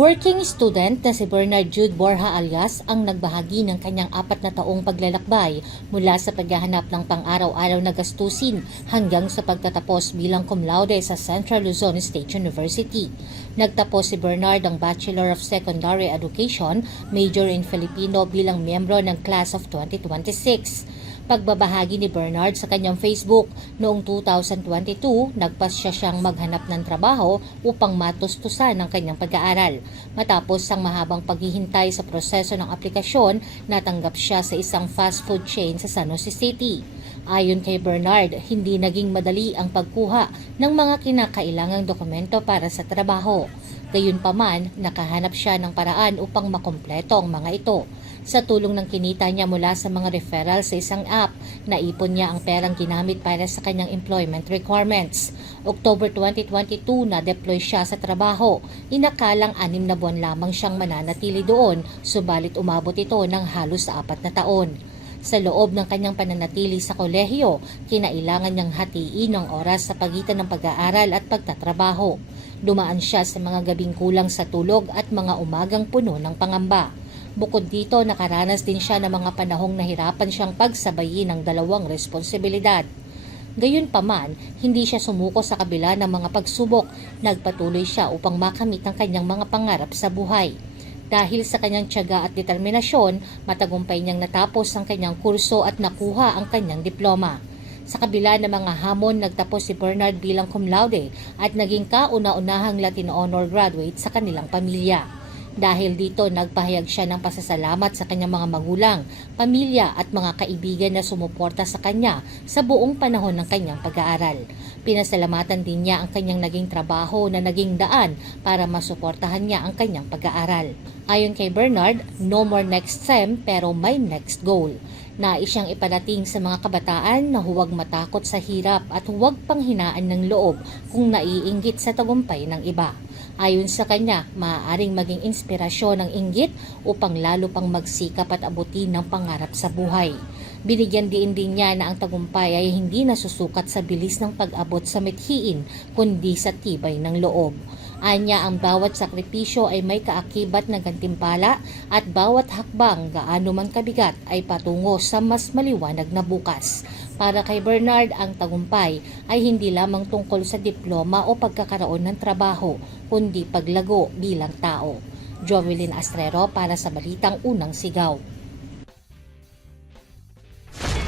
Working student na si Bernard Jude Borja Alias ang nagbahagi ng kanyang 4 na taong paglalakbay mula sa paghahanap ng pang-araw-araw na gastusin hanggang sa pagtatapos bilang cum laude sa Central Luzon State University. Nagtapos si Bernard ang Bachelor of Secondary Education, major in Filipino bilang miyembro ng Class of 2026. Pagbabahagi ni Bernard sa kanyang Facebook, noong 2022, nagpasya siyang maghanap ng trabaho upang matustusan ang kanyang pag-aaral. Matapos ang mahabang paghihintay sa proseso ng aplikasyon, natanggap siya sa isang fast food chain sa San Jose City. Ayon kay Bernard, hindi naging madali ang pagkuha ng mga kinakailangang dokumento para sa trabaho. Gayunpaman, nakahanap siya ng paraan upang makumpleto ang mga ito. Sa tulong ng kinita niya mula sa mga referral sa isang app, naipon niya ang perang ginamit para sa kanyang employment requirements. October 2022 na-deploy siya sa trabaho. Inakalang 6 na buwan lamang siyang mananatili doon, subalit umabot ito ng halos 4 na taon. Sa loob ng kanyang pananatili sa kolehiyo, kinailangan niyang hatiin ang oras sa pagitan ng pag-aaral at pagtatrabaho. Dumaan siya sa mga gabing kulang sa tulog at mga umagang puno ng pangamba. Bukod dito, nakaranas din siya ng mga panahong nahirapan siyang pagsabayin ng 2 responsibilidad. Gayunpaman, hindi siya sumuko sa kabila ng mga pagsubok. Nagpatuloy siya upang makamit ang kanyang mga pangarap sa buhay. Dahil sa kanyang tiyaga at determinasyon, matagumpay niyang natapos ang kanyang kurso at nakuha ang kanyang diploma. Sa kabila ng mga hamon, nagtapos si Bernard bilang cum laude at naging kauna-unahang Latino Honor graduate sa kanilang pamilya. Dahil dito, nagpahayag siya ng pasasalamat sa kanyang mga magulang, pamilya at mga kaibigan na sumuporta sa kanya sa buong panahon ng kanyang pag-aaral. Pinasalamatan din niya ang kanyang naging trabaho na naging daan para masuportahan niya ang kanyang pag-aaral. Ayon kay Bernard, no more next SEM pero may next goal. Nais siyang iparating sa mga kabataan na huwag matakot sa hirap at huwag panghinaan ng loob kung naiinggit sa tagumpay ng iba. Ayon sa kanya, maaaring maging inspirasyon ng inggit upang lalo pang magsikap at abutin ng pangarap sa buhay. Binigyan din niya na ang tagumpay ay hindi nasusukat sa bilis ng pag-abot sa mithiin, kundi sa tibay ng loob. Anya, ang bawat sakripisyo ay may kaakibat na gantimpala at bawat hakbang, gaano man kabigat, ay patungo sa mas maliwanag na bukas. Para kay Bernard, ang tagumpay ay hindi lamang tungkol sa diploma o pagkakaroon ng trabaho, kundi paglago bilang tao. Jovelyn Astrero para sa Balitang Unang Sigaw.